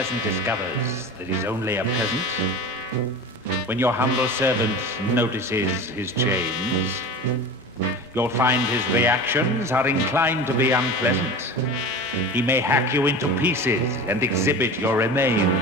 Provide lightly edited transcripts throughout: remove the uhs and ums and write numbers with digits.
peasant discovers that he's only a peasant, when your humble servant notices his chains, you'll find his reactions are inclined to be unpleasant. He may hack you into pieces and exhibit your remains.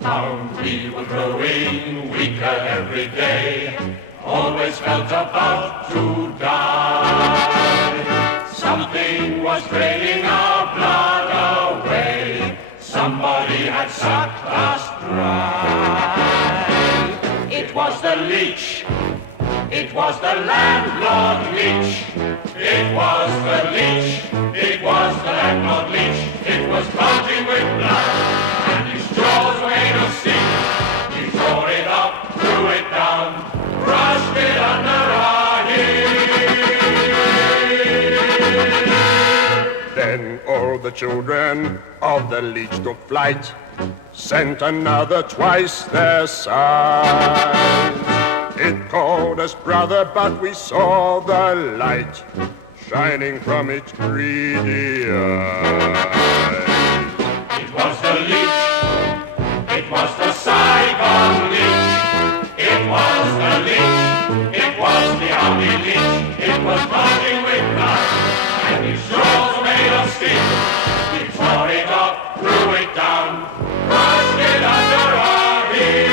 Found we were growing weaker every day, always felt about to die. Something was draining our blood away, somebody had sucked us dry. It was the leech, it was the landlord leech, it was the leech, it was the landlord leech, it was bulging with blood. Jaws made of steel, he tore it up, threw it down, crushed it under our heel. Then all the children of the leech took flight, sent another twice their size. It called us brother, but we saw the light shining from its greedy eyes. It was the leech. It was the Saigon leech, it was the leech, it was the army leech, it was bulging with blood, and his jaws were made of steel. He tore it up, threw it down, crushed it under our heel.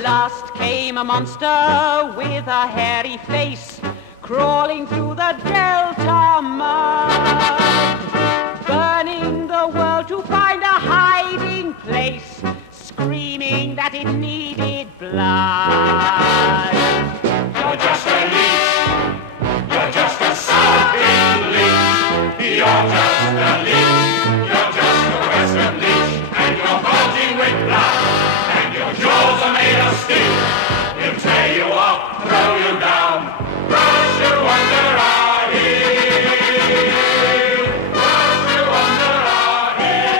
Last came a monster with a hairy face, crawling through the Delta mud, burning the world to find a hiding place, screaming that it needed blood. You're just a leech, you're just a Southern leech, you're just a leech, you're just a Western leech, and you're bulging with blood, and your jaws are made of steel. He'll tear you up, throw you down, crush you under our heel, crush you under our heel.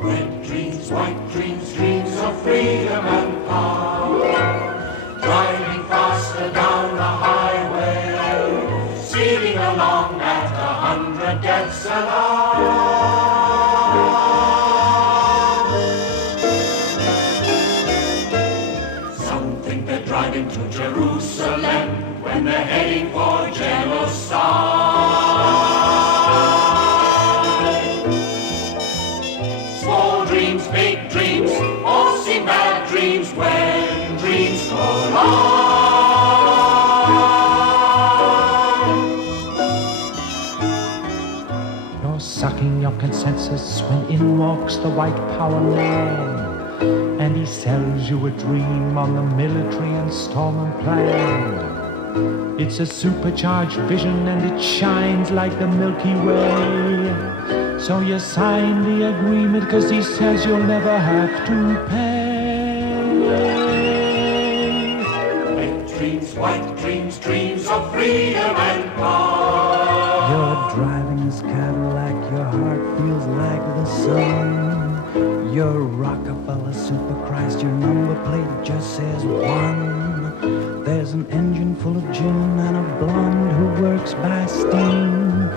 Red dreams, white dreams, dreams of freedom and power, driving faster down the highway, speeding along at 100 deaths an hour. Some think they're driving to Jerusalem when they're heading for genocide. Small dreams, big dreams, all seem bad dreams when dreams go long. Sucking your consensus when in walks the white power man, and he sells you a dream on the military installment plan. It's a supercharged vision and it shines like the Milky Way, so you sign the agreement cause he says you'll never have to pay. Red dreams, white dreams, dreams of freedom and power. You're driving this Cadillac, your heart feels like the sun. You're Rockefeller Superchrist, your number plate just says 1. There's an engine full of gin and a blonde who works by steam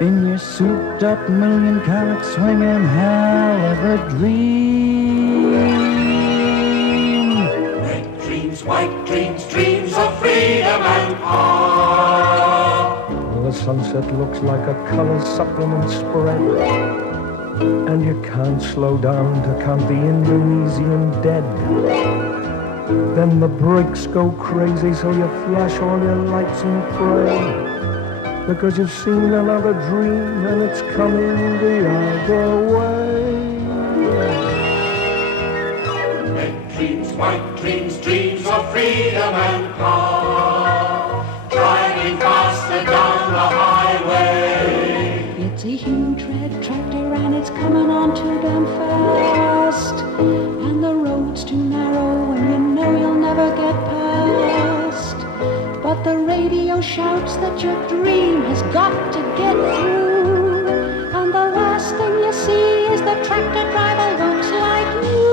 in your souped-up million-carat swinging hell of a dream. Red dreams, white dreams, dreams of freedom and power. The sunset looks like a color supplement spread, and you can't slow down to count the Indonesian dead. Then the brakes go crazy, so you flash all your lights and pray, because you've seen another dream and it's coming the other way. Red dreams, white dreams, dreams of freedom and power, driving faster down the highway. It's a huge red tractor and it's coming on too damn fast, and the road's too narrow and you know you'll never get past. shouts that your dream has got to get through. And the last thing you see is the tractor driver looks like you.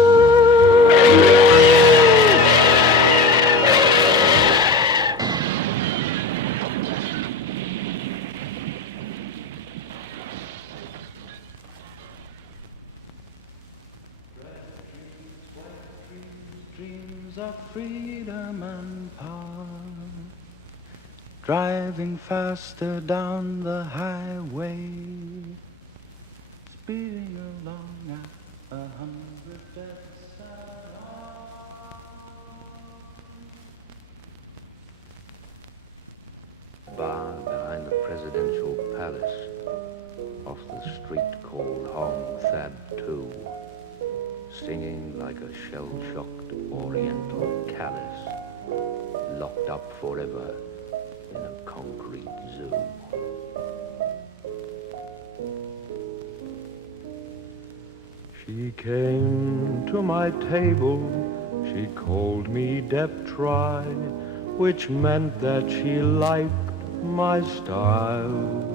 Dreams of freedom and power, driving faster down the highway, speeding along at 100 deaths an hour. Bar behind the presidential palace, off the street called Hong Thab 2, singing like a shell-shocked oriental callous, locked up forever in a concrete zoo. She came to my table, she called me Dep-Try, which meant that she liked my style.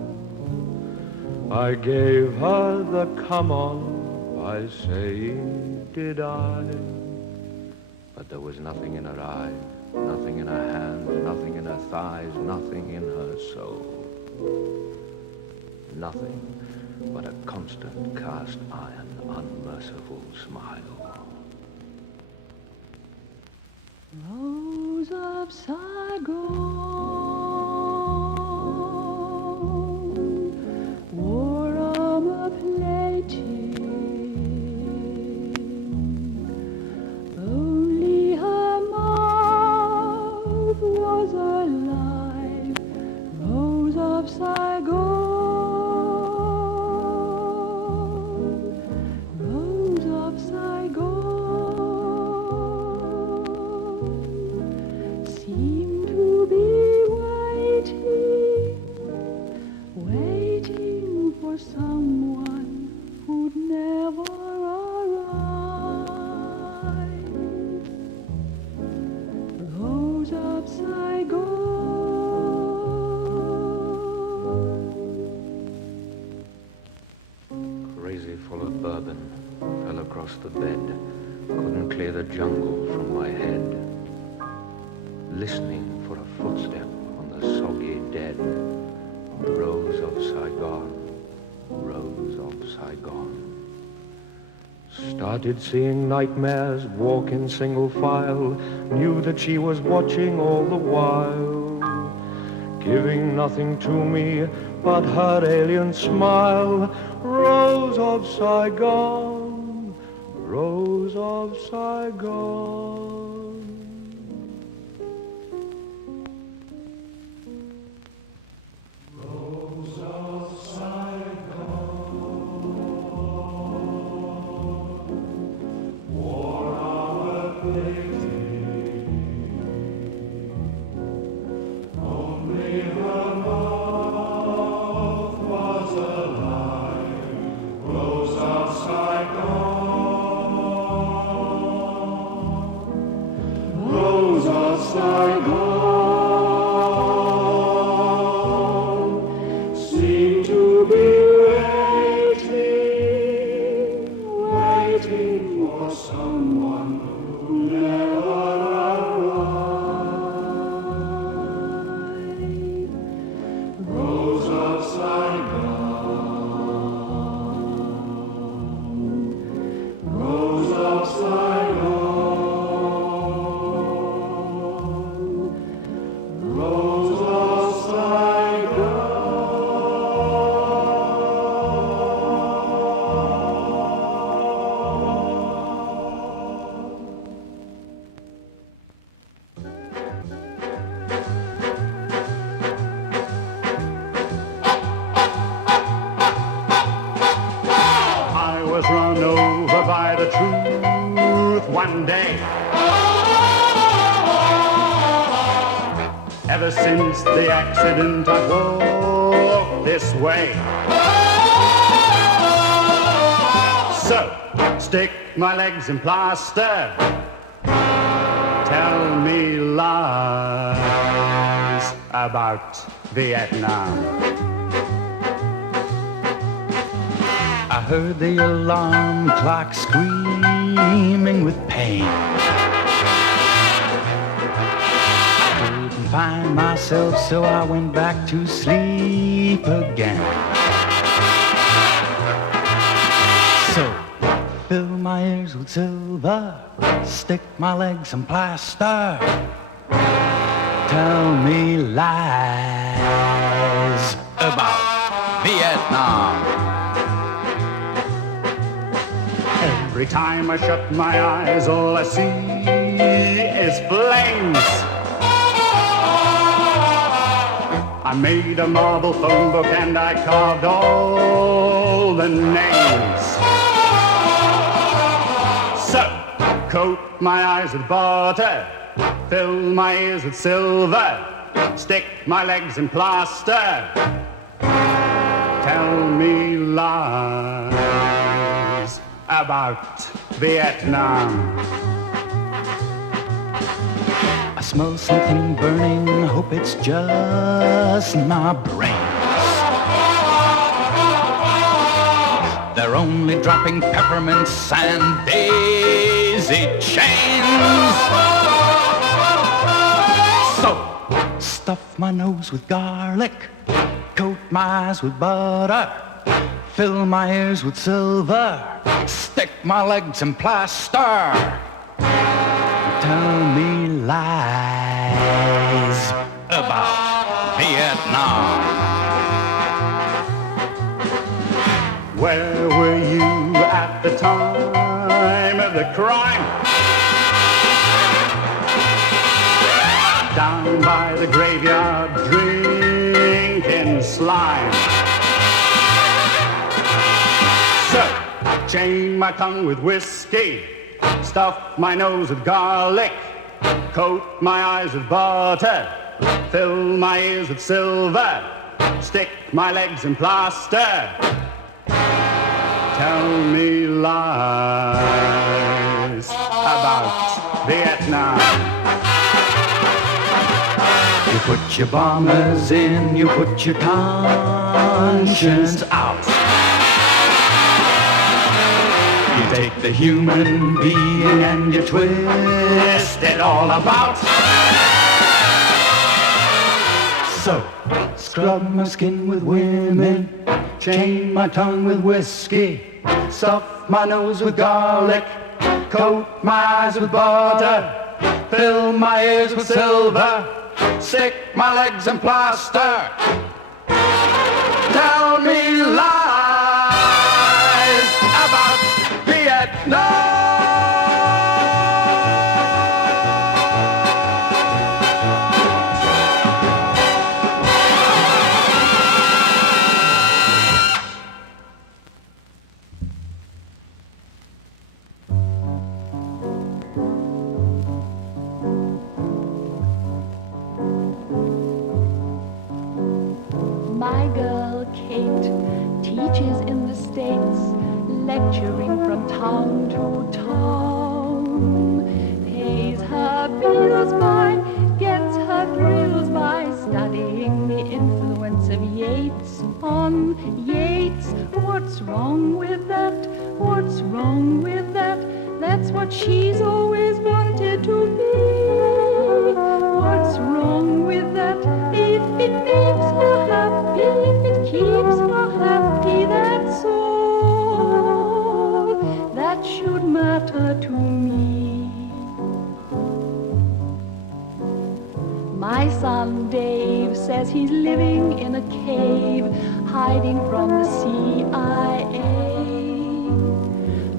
I gave her the come on by saying, did I? But there was nothing in her eyes, nothing in her hands, nothing in her thighs, nothing in her soul. Nothing but a constant cast iron, unmerciful smile. Rose of Saigon, war armor plating, only her mouth was alive. Rose of Saigon, Rose of Saigon, seemed to be waiting for someone who'd never arrive. Rose of Saigon. Crazy full of bourbon, fell across the bed, couldn't clear the jungle from my head. Listening for a footstep on the soggy dead. Rose of Saigon, Rose of Saigon. Started seeing nightmares, walk in single file, knew that she was watching all the while, giving nothing to me but her alien smile. Rose of Saigon, Rose of Saigon. Ever since the accident, I've walked this way. So, stick my legs in plaster. Tell me lies. about Vietnam. I heard the alarm clock screaming with pain. I couldn't find myself, so I went back to sleep again. So, fill my ears with silver, stick my legs in plaster, tell me lies about Vietnam. Every time I shut my eyes, all I see is flames. I made a marble phone book and I carved all the names. So, coat my eyes with butter, fill my ears with silver, stick my legs in plaster, tell me lies about Vietnam. I smell something burning, hope it's just my brains. They're only dropping peppermints and daisy chains. So, stuff my nose with garlic, coat my eyes with butter, fill my ears with silver, stick my legs in plaster, tell me lies about Vietnam. Where were you at the time of the crime? Down by the graveyard drinking slime. So, chain my tongue with whiskey, stuff my nose with garlic, coat my eyes with butter, fill my ears with silver, stick my legs in plaster, tell me lies about Vietnam. You put your bombers in, you put your conscience out. You take the human being and you twist it all about. So, scrub my skin with women, chain my tongue with whiskey, stuff my nose with garlic, coat my eyes with butter, fill my ears with silver, stick my legs in plaster, tell me lies about Vietnam. My girl Kate teaches in the States, lecturing from town to town. Pays her bills by, gets her thrills by studying the influence of Yeats on Yeats. What's wrong with that? What's wrong with that? That's what she's always wanted to be. What's wrong with that? If it makes her happy, if it keeps her happy, that's all that should matter to me. My son Dave says he's living in a cave, hiding from the CIA.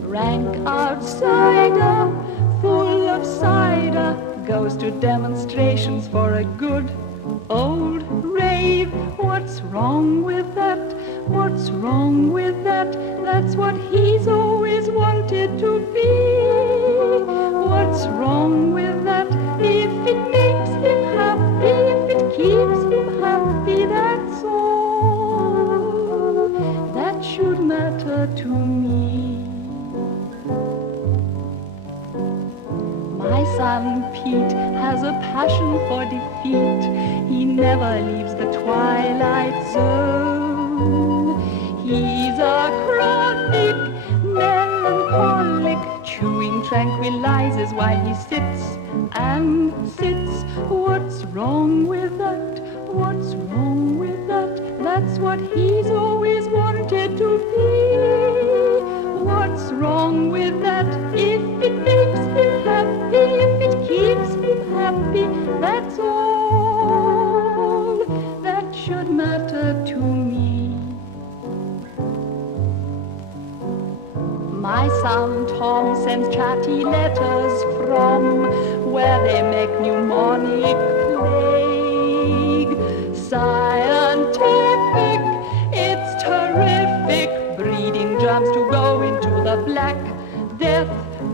Rank outsider, full of cider, goes to demonstrations for a good old rave. What's wrong with that? What's wrong with that? That's what he's always wanted to be. What's wrong with that? If it makes him happy, if it keeps him happy, that's all that should matter to me. My son Pete has a passion for defeat. He never leaves the twilight zone. He's a chronic melancholic, chewing tranquilizers while he sits and sits. What's wrong with that? What's wrong with that? That's what he's always wanted to be. What's wrong with that? If it makes him happy, if it keeps him happy, that's all that should matter to me. My son Tom sends chatty letters from where they make pneumonic plague. Scientific, it's terrific, breeding germs to go into the Black Death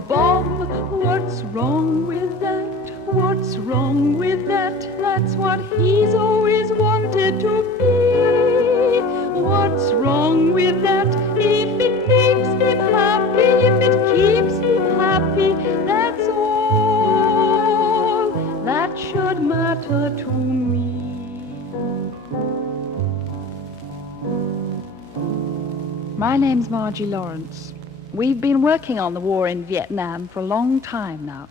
bomb. What's wrong with that? What's wrong with that? That's what he's always wanted to be. What's wrong with that? If it makes him happy, if it keeps him happy, that's all that should matter to me. My name's Margie Lawrence. We've been working on the war in Vietnam for a long time now,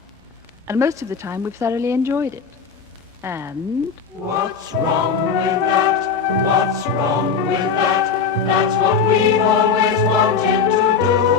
and most of the time we've thoroughly enjoyed it. And What's wrong with that? What's wrong with that? That's what we've always wanted to do.